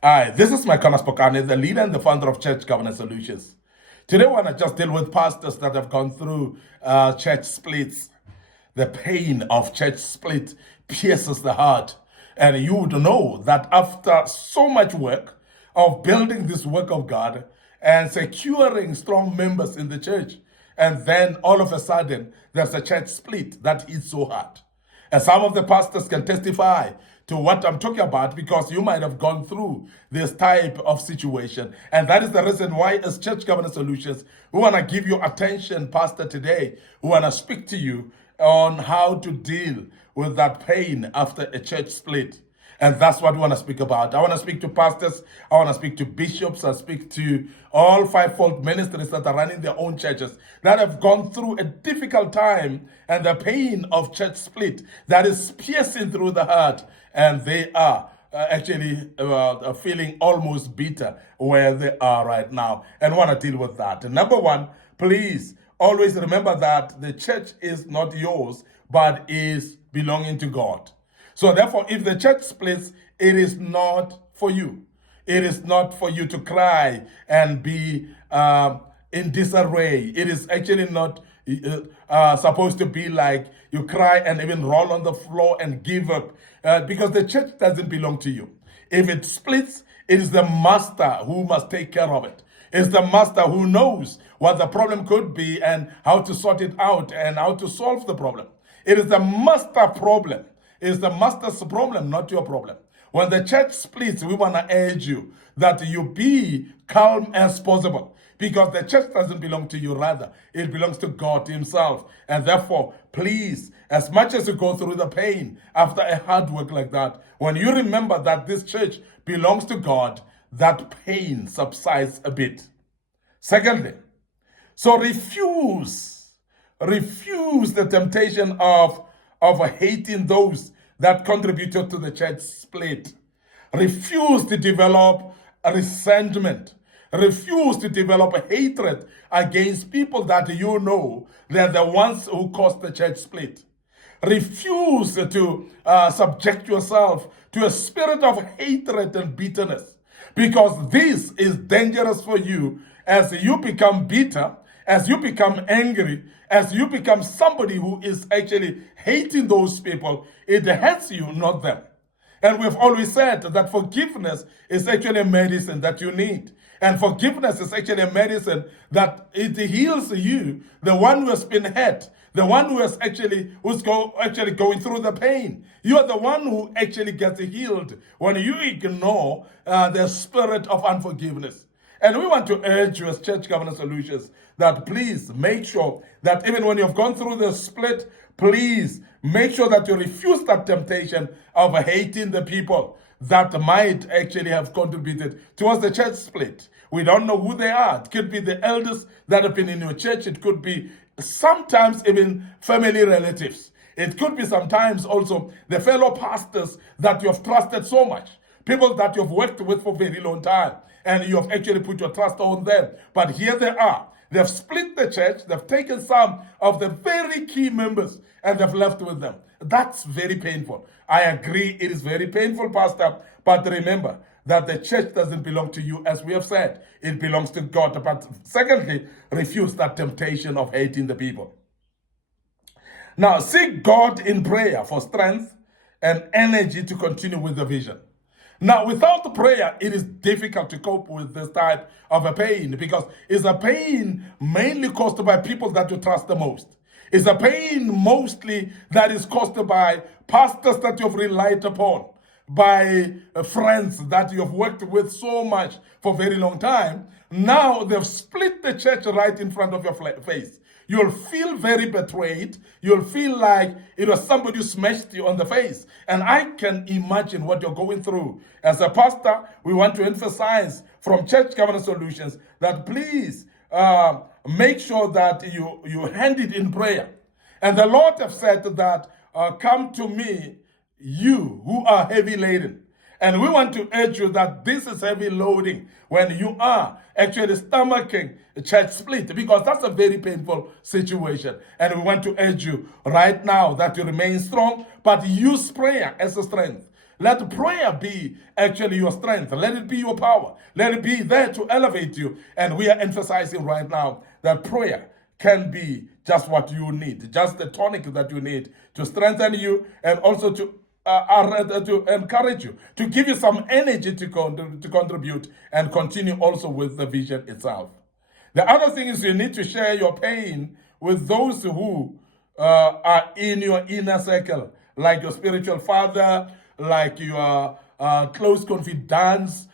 Hi, this is Micornus Phokane, the leader and the founder of Church Governance Solutions. Today, I want to just deal with pastors that have gone through church splits. The pain of church split pierces the heart. And you would know that after so much work of building this work of God and securing strong members in the church, and then all of a sudden, there's a church split that hits so hard. And some of the pastors can testify to what I'm talking about because you might have gone through this type of situation. And that is the reason why, as Church Governance Solutions, we want to give you attention, Pastor, today. We want to speak to you on how to deal with that pain after a church split. And that's what we want to speak about. I want to speak to pastors. I want to speak to bishops. I speak to all fivefold ministries that are running their own churches that have gone through a difficult time and the pain of church split that is piercing through the heart. And they are actually feeling almost bitter where they are right now and want to deal with that. And number one, please always remember that the church is not yours, but is belonging to God. So therefore, if the church splits, it is not for you. It is not for you to cry and be in disarray. It is actually not supposed to be like you cry and even roll on the floor and give up because the church doesn't belong to you. If it splits, it is the master who must take care of it. It's the master who knows what the problem could be and how to sort it out and how to solve the problem. It is the master problem. It's the master's problem, not your problem. When the church splits, we want to urge you that you be calm as possible because the church doesn't belong to you, rather, it belongs to God Himself. And therefore, please, as much as you go through the pain after a hard work like that, when you remember that this church belongs to God, that pain subsides a bit. Secondly, so refuse the temptation of hating those that contributed to the church split. Refuse to develop resentment. Refuse to develop a hatred against people that you know they're the ones who caused the church split. Refuse to subject yourself to a spirit of hatred and bitterness, because this is dangerous for you as you become bitter, as you become angry, as you become somebody who is actually hating those people. It hurts you, not them. And we've always said that forgiveness is actually a medicine that you need. And forgiveness is actually a medicine that it heals you, the one who has been hurt, the one who who's going through the pain. You are the one who actually gets healed when you ignore the spirit of unforgiveness. And we want to urge you as Church Governance Solutions that please make sure that even when you've gone through the split, please make sure that you refuse that temptation of hating the people that might actually have contributed towards the church split. We don't know who they are. It could be the elders that have been in your church. It could be sometimes even family relatives. It could be sometimes also the fellow pastors that you have trusted so much. People that you've worked with for a very long time, and you have actually put your trust on them. But here they are. They've split the church. They've taken some of the very key members and they've left with them. That's very painful. I agree, it is very painful, Pastor. But remember that the church doesn't belong to you, as we have said. It belongs to God. But secondly, refuse that temptation of hating the people. Now, seek God in prayer for strength and energy to continue with the vision. Now, without prayer, it is difficult to cope with this type of a pain because it's a pain mainly caused by people that you trust the most. It's a pain mostly that is caused by pastors that you've relied upon, by friends that you've worked with so much for a very long time. Now they've split the church right in front of your face. You'll feel very betrayed. You'll feel like it was somebody who smashed you on the face. And I can imagine what you're going through. As a pastor, we want to emphasize from Church Governance Solutions that please make sure that you hand it in prayer. And the Lord have said that, come to me, you who are heavy laden. And we want to urge you that this is heavy loading when you are actually stomaching a church split, because that's a very painful situation. And we want to urge you right now that you remain strong, but use prayer as a strength. Let prayer be actually your strength. Let it be your power. Let it be there to elevate you. And we are emphasizing right now that prayer can be just what you need, just the tonic that you need to strengthen you and also to encourage you, to give you some energy to contribute and continue also with the vision itself. The other thing is you need to share your pain with those who are in your inner circle, like your spiritual father, like your close confidants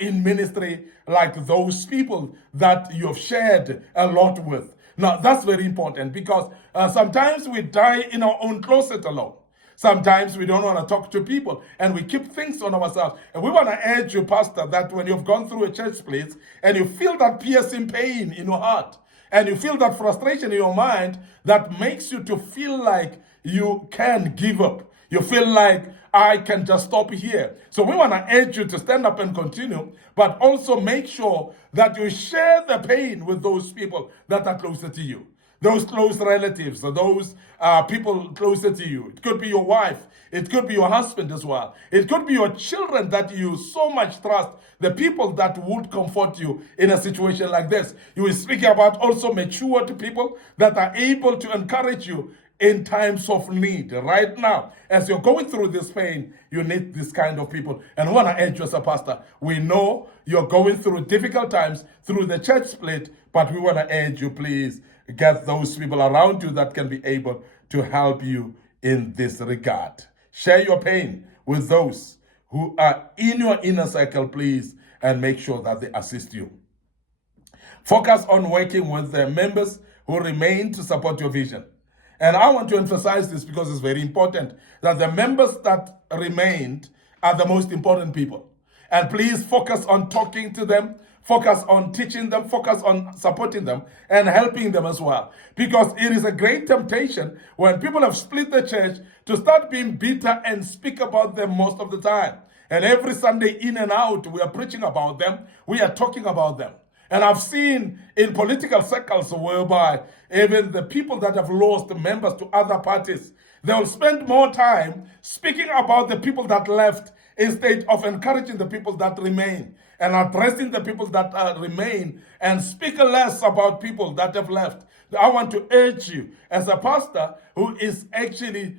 in ministry, like those people that you have shared a lot with. Now, that's very important because sometimes we die in our own closet alone. Sometimes we don't want to talk to people and we keep things on ourselves. And we want to urge you, Pastor, that when you've gone through a church split and you feel that piercing pain in your heart and you feel that frustration in your mind that makes you to feel like you can give up. You feel like I can just stop here. So we want to urge you to stand up and continue, but also make sure that you share the pain with those people that are closer to you. Those close relatives, those people closer to you. It could be your wife. It could be your husband as well. It could be your children that you so much trust. The people that would comfort you in a situation like this. You will speak about also matured people that are able to encourage you in times of need. Right now, as you're going through this pain, you need this kind of people. And I want to urge you as a pastor, we know you're going through difficult times through the church split, but we want to urge you, please, get those people around you that can be able to help you in this regard. Share your pain with those who are in your inner circle, please, and make sure that they assist you. Focus on working with the members who remain to support your vision. And I want to emphasize this because it's very important that the members that remained are the most important people. And please focus on talking to them, focus on teaching them, focus on supporting them and helping them as well. Because it is a great temptation when people have split the church to start being bitter and speak about them most of the time. And every Sunday in and out, we are preaching about them, we are talking about them. And I've seen in political circles whereby even the people that have lost members to other parties, they will spend more time speaking about the people that left instead of encouraging the people that remain and addressing the people that remain and speak less about people that have left. I want to urge you as a pastor who is actually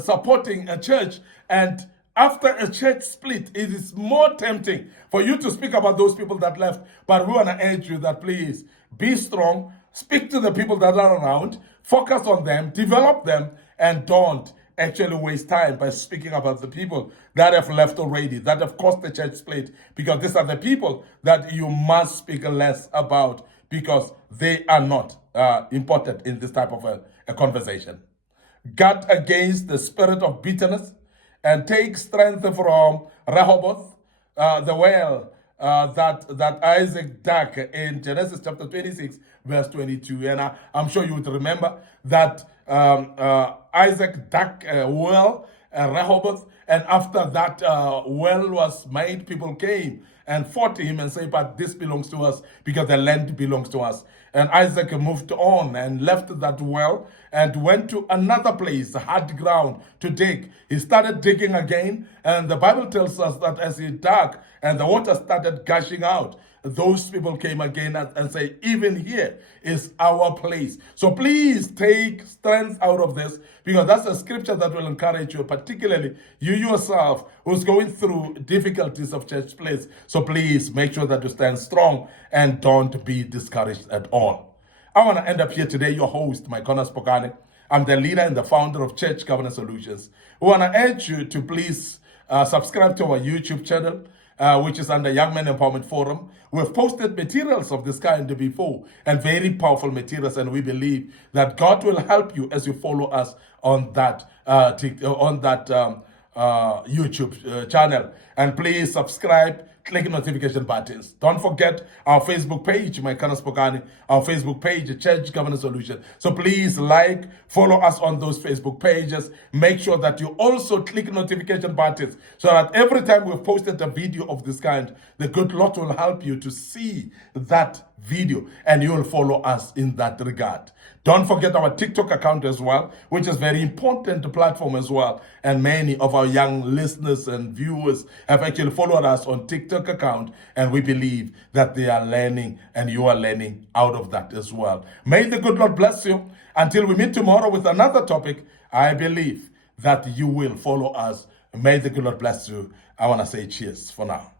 supporting a church, and after a church split, it is more tempting for you to speak about those people that left. But we want to urge you that please be strong, speak to the people that are around, focus on them, develop them, and don't actually waste time by speaking about the people that have left already, that have caused the church split, because these are the people that you must speak less about because they are not important in this type of a conversation. Guard against the spirit of bitterness and take strength from Rehoboth, the well that Isaac dug in Genesis chapter 26, verse 22. And I'm sure you would remember that Isaac dug a well, Rehoboth, and after that well was made, people came and fought him and say, but this belongs to us because the land belongs to us. And Isaac moved on and left that well and went to another place, hard ground, to dig. He started digging again, and the Bible tells us that as he dug and the water started gushing out, those people came again and say, even here is our place. So please take strength out of this, because that's a scripture that will encourage you, particularly you yourself who's going through difficulties of church splits. So please make sure that you stand strong and don't be discouraged at all. I want to end up here today, your host, Micornus Phokane. I'm the leader and the founder of Church Governance Solutions. We want to urge you to please subscribe to our YouTube channel, which is under Young Men Empowerment Forum. We've posted materials of this kind before, and very powerful materials, and we believe that God will help you as you follow us on that YouTube channel. And please subscribe, click notification buttons. Don't forget our Facebook page, Micornus Phokane, our Facebook page, Church Governance Solution. So please follow us on those Facebook pages. Make sure that you also click notification buttons so that every time we've posted a video of this kind, the good Lord will help you to see that video, and you will follow us in that regard. Don't forget our TikTok account as well, which is very important platform as well. And many of our young listeners and viewers have actually followed us on TikTok account, and we believe that they are learning and you are learning out of that as well. May the good Lord bless you. Until we meet tomorrow with another topic, I believe that you will follow us. May the good Lord bless you. I want to say cheers for now.